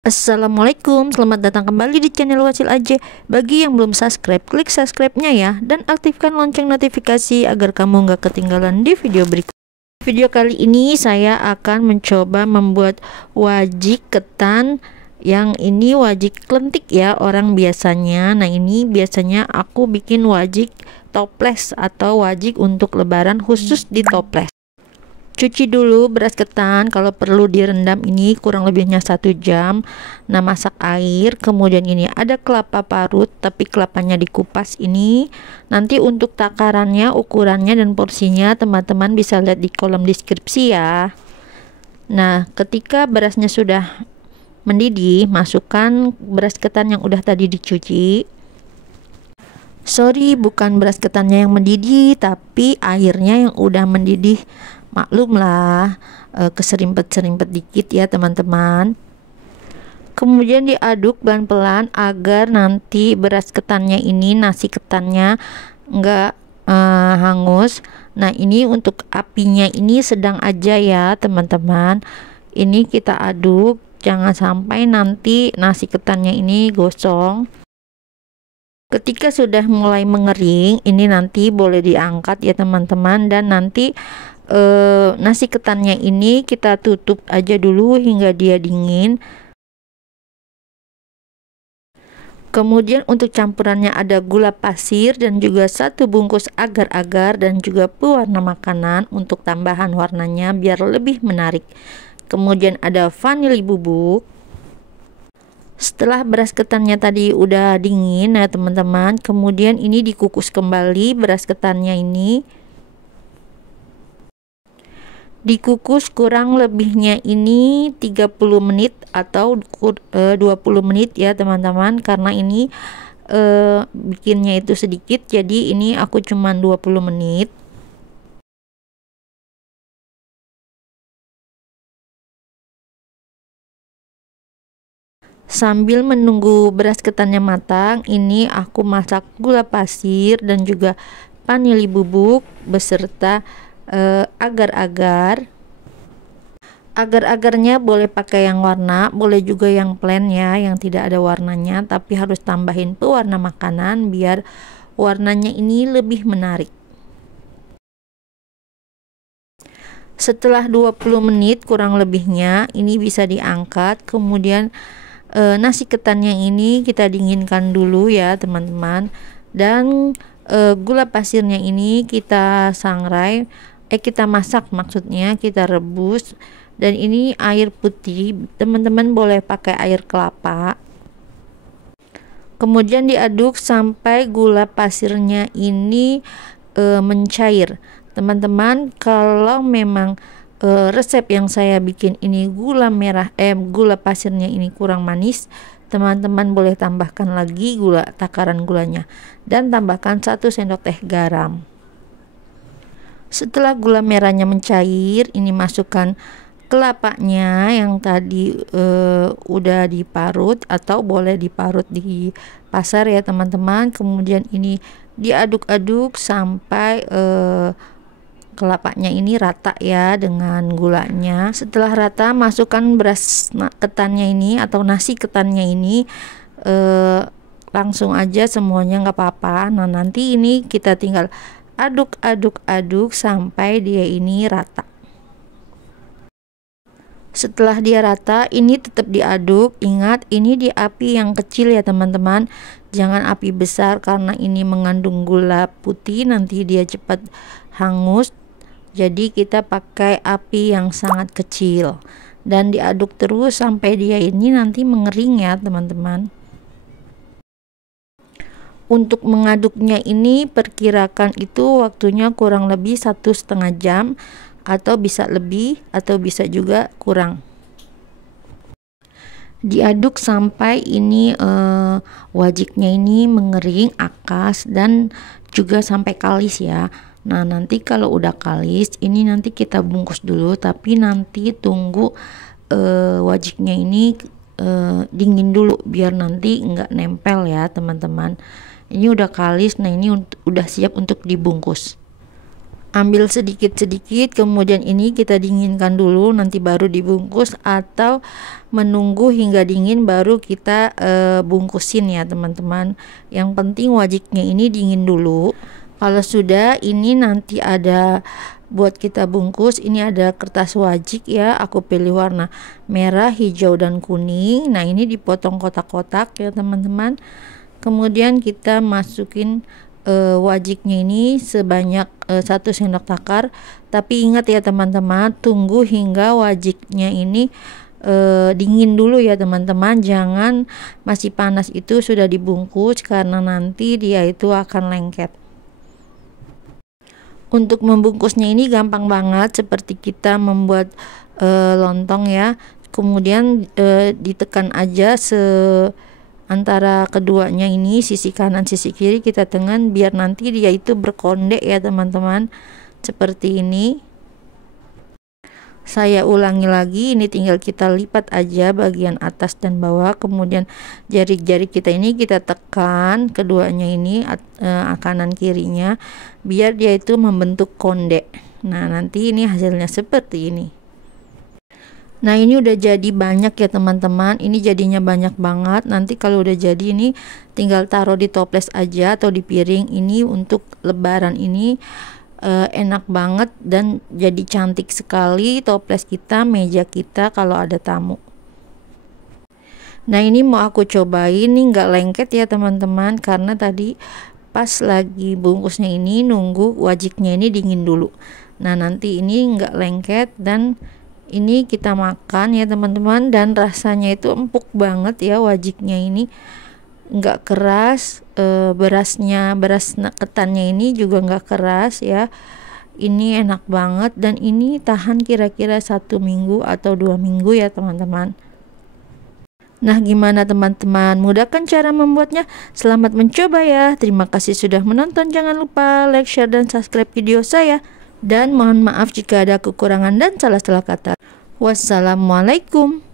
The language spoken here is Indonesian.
Assalamualaikum, selamat datang kembali di channel Wasil aja. Bagi yang belum subscribe, klik subscribe-nya ya, dan aktifkan lonceng notifikasi agar kamu nggak ketinggalan di video berikut. Video kali ini saya akan mencoba membuat wajik ketan. Yang ini wajik klentik ya orang biasanya. Nah, ini biasanya aku bikin wajik toples atau wajik untuk lebaran khusus di toples. Cuci dulu beras ketan, kalau perlu direndam ini kurang lebihnya 1 jam. Nah, masak air, kemudian ini ada kelapa parut tapi kelapanya dikupas ini. Nanti untuk takarannya, ukurannya dan porsinya teman-teman bisa lihat di kolom deskripsi ya. Nah, ketika berasnya sudah mendidih, masukkan beras ketan yang udah tadi dicuci. Sorry, bukan beras ketannya yang mendidih tapi airnya yang udah mendidih. Maklumlah, keserimpet-serimpet dikit ya teman-teman. Kemudian diaduk pelan-pelan agar nanti beras ketannya ini, nasi ketannya enggak hangus. Nah, ini untuk apinya ini sedang aja ya teman-teman. Ini kita aduk, jangan sampai nanti nasi ketannya ini gosong. Ketika sudah mulai mengering, ini nanti boleh diangkat ya teman-teman, dan nanti nasi ketannya ini kita tutup aja dulu hingga dia dingin. Kemudian untuk campurannya ada gula pasir dan juga 1 bungkus agar-agar dan juga pewarna makanan untuk tambahan warnanya biar lebih menarik. Kemudian ada vanili bubuk. Setelah beras ketannya tadi udah dingin ya teman-teman, kemudian ini dikukus kembali beras ketannya ini. Dikukus kurang lebihnya ini 30 menit atau 20 menit ya teman-teman, karena ini bikinnya itu sedikit, jadi ini aku cuman 20 menit. Sambil menunggu beras ketannya matang, ini aku masak gula pasir dan juga vanili bubuk beserta agar-agar. Agar-agarnya boleh pakai yang warna, boleh juga yang plain ya, yang tidak ada warnanya, tapi harus tambahin pewarna makanan biar warnanya ini lebih menarik. Setelah 20 menit kurang lebihnya, ini bisa diangkat. Kemudian nasi ketannya ini kita dinginkan dulu ya teman-teman, dan gula pasirnya ini kita sangrai, kita masak, maksudnya kita rebus. Dan ini air putih, teman-teman boleh pakai air kelapa. Kemudian diaduk sampai gula pasirnya ini mencair. Teman-teman, kalau memang resep yang saya bikin ini gula pasirnya ini kurang manis, teman-teman boleh tambahkan lagi takaran gulanya, dan tambahkan 1 sendok teh garam. Setelah gula merahnya mencair, ini masukkan kelapanya yang tadi udah diparut atau boleh diparut di pasar ya teman-teman. Kemudian ini diaduk-aduk sampai kelapanya ini rata ya dengan gulanya. Setelah rata, masukkan beras ketannya ini atau nasi ketannya ini, langsung aja semuanya nggak apa-apa. Nah, nanti ini kita tinggal aduk-aduk sampai dia ini rata. Setelah dia rata, ini tetap diaduk. Ingat, ini di api yang kecil ya teman-teman, jangan api besar karena ini mengandung gula putih, nanti dia cepat hangus. Jadi kita pakai api yang sangat kecil dan diaduk terus sampai dia ini nanti mengering ya teman-teman. Untuk mengaduknya ini perkirakan itu waktunya kurang lebih 1,5 jam, atau bisa lebih atau bisa juga kurang. Diaduk sampai ini wajiknya ini mengering, akas, dan juga sampai kalis ya. Nah, nanti kalau udah kalis ini nanti kita bungkus dulu, tapi nanti tunggu wajiknya ini dingin dulu biar nanti nggak nempel ya teman-teman. Ini udah kalis, nah ini udah siap untuk dibungkus. Ambil sedikit-sedikit, kemudian ini kita dinginkan dulu, nanti baru dibungkus, atau menunggu hingga dingin baru kita bungkusin ya teman-teman. Yang penting wajiknya ini dingin dulu. Kalau sudah, ini nanti ada buat kita bungkus. Ini ada kertas wajik ya, aku pilih warna merah, hijau, dan kuning. Nah, ini dipotong kotak-kotak ya teman-teman. Kemudian kita masukin wajiknya ini sebanyak 1 sendok takar. Tapi ingat ya teman-teman, tunggu hingga wajiknya ini dingin dulu ya teman-teman. Jangan masih panas itu sudah dibungkus, karena nanti dia itu akan lengket. Untuk membungkusnya ini gampang banget, seperti kita membuat lontong ya. Kemudian ditekan aja antara keduanya ini, sisi kanan sisi kiri kita tekan biar nanti dia itu berkondek ya teman-teman, seperti ini. Saya ulangi lagi, ini tinggal kita lipat aja bagian atas dan bawah, kemudian jari-jari kita ini kita tekan keduanya ini, kanan kirinya, biar dia itu membentuk kondek. Nah, nanti ini hasilnya seperti ini. Nah, ini udah jadi banyak ya teman-teman, ini jadinya banyak banget. Nanti kalau udah jadi ini tinggal taruh di toples aja atau di piring. Ini untuk lebaran ini enak banget dan jadi cantik sekali toples kita, meja kita kalau ada tamu. Nah, ini mau aku cobain, ini nggak lengket ya teman-teman, karena tadi pas lagi bungkusnya ini nunggu wajiknya ini dingin dulu. Nah, nanti ini nggak lengket dan ini kita makan ya teman-teman, dan rasanya itu empuk banget ya, wajiknya ini nggak keras, beras ketannya ini juga nggak keras ya. Ini enak banget dan ini tahan kira-kira 1 minggu atau 2 minggu ya teman-teman. Nah, gimana teman-teman, mudah kan cara membuatnya? Selamat mencoba ya. Terima kasih sudah menonton, jangan lupa like, share, dan subscribe video saya. Dan mohon maaf jika ada kekurangan dan salah-salah kata. Wassalamualaikum.